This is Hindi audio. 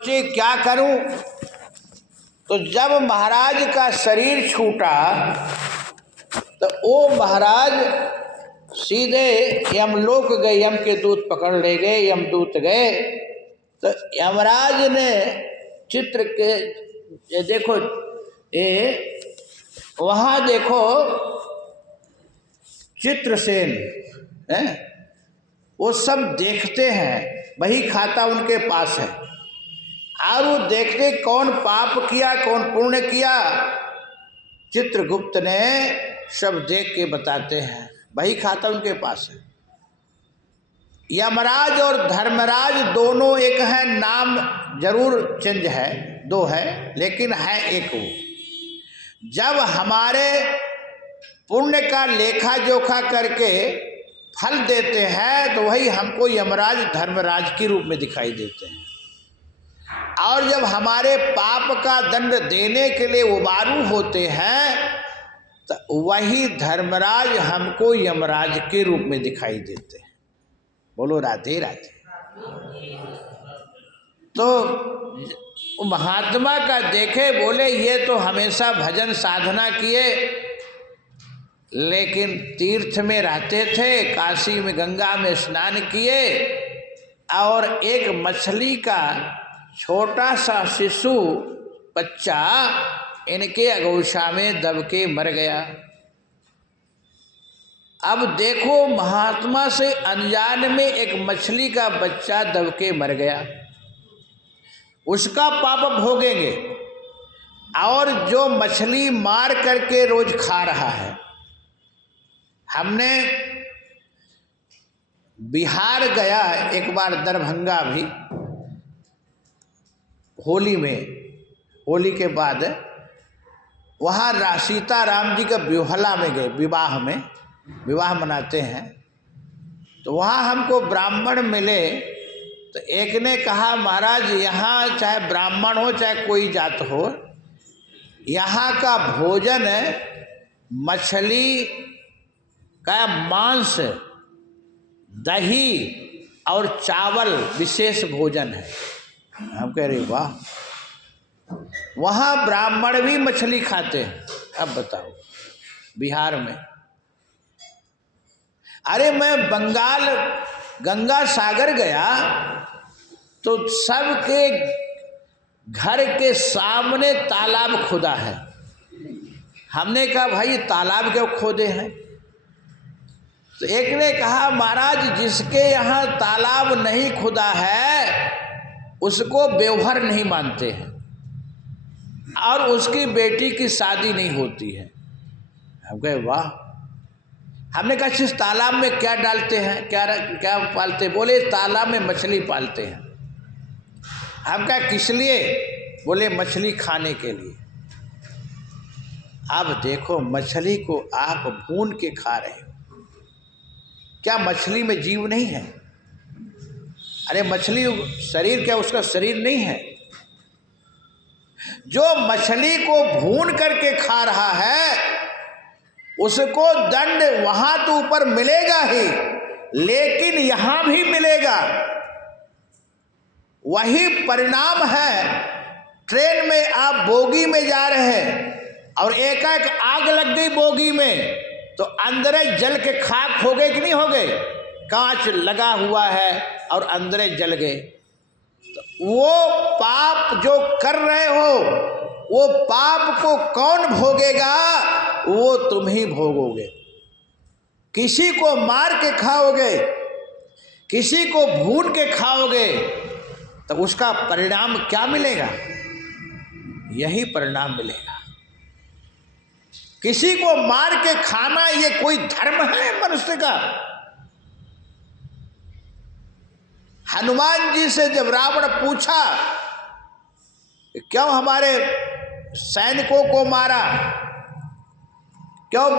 सोचे क्या करूं। तो जब महाराज का शरीर छूटा तो वो महाराज सीधे यमलोक गए, यम के दूत पकड़ ले गए, यमदूत गए। तो यमराज ने चित्र के ये देखो, ये वहाँ देखो चित्रसेन है, वो सब देखते हैं, वही खाता उनके पास है। और वो देखते कौन पाप किया कौन पुण्य किया, चित्रगुप्त ने सब देख के बताते हैं, वही खाता उनके पास है। यमराज और धर्मराज दोनों एक है, नाम जरूर चेंज है, दो है लेकिन है एक वो। जब हमारे पुण्य का लेखा जोखा करके फल देते हैं तो वही हमको यमराज धर्मराज के रूप में दिखाई देते हैं, और जब हमारे पाप का दंड देने के लिए उबारू होते हैं तो वही धर्मराज हमको यमराज के रूप में दिखाई देते हैं। बोलो राधे राधे। तो महात्मा का देखे, बोले ये तो हमेशा भजन साधना किए, लेकिन तीर्थ में रहते थे, काशी में गंगा में स्नान किए, और एक मछली का छोटा सा शिशु बच्चा इनके गौशाला में दब के मर गया। अब देखो, महात्मा से अनजान में एक मछली का बच्चा दब के मर गया, उसका पाप भोगेंगे। और जो मछली मार करके रोज खा रहा है, हमने बिहार गया एक बार, दरभंगा भी, होली में, होली के बाद वहाँ सीताराम जी का विहला में गए, विवाह में, विवाह मनाते हैं। तो वहाँ हमको ब्राह्मण मिले। तो एक ने कहा, महाराज यहाँ चाहे ब्राह्मण हो चाहे कोई जात हो, यहाँ का भोजन मछली का मांस, दही और चावल विशेष भोजन है। हम कह रहे वाह, वहाँ ब्राह्मण भी मछली खाते हैं। अब बताओ बिहार में। अरे मैं बंगाल गंगा सागर गया तो सबके घर के सामने तालाब खुदा है। हमने कहा भाई तालाब क्यों खोदे हैं? तो एक ने कहा, महाराज जिसके यहाँ तालाब नहीं खुदा है उसको बेवहर नहीं मानते हैं, और उसकी बेटी की शादी नहीं होती है। हम कहे वाह। हमने कहा इस तालाब में क्या डालते हैं, क्या क्या पालते? बोले तालाब में मछली पालते हैं। हम कहा किस लिए? बोले मछली खाने के लिए। अब देखो, मछली को आप भून के खा रहे हो, क्या मछली में जीव नहीं है? अरे मछली शरीर क्या उसका शरीर नहीं है? जो मछली को भून करके खा रहा है उसको दंड वहां तो ऊपर मिलेगा ही, लेकिन यहां भी मिलेगा। वही परिणाम है। ट्रेन में आप बोगी में जा रहे हैं और एकाएक आग लग गई बोगी में, तो अंदर जल के खाक हो गए कि नहीं हो गए? कांच लगा हुआ है और अंदर जल गए। तो वो पाप जो कर रहे हो, वो पाप को कौन भोगेगा? वो तुम ही भोगोगे। किसी को मार के खाओगे, किसी को भून के खाओगे, तो उसका परिणाम क्या मिलेगा? यही परिणाम मिलेगा। किसी को मार के खाना ये कोई धर्म है मनुष्य का? हनुमान जी से जब रावण पूछा क्यों हमारे सैनिकों को मारा, क्यों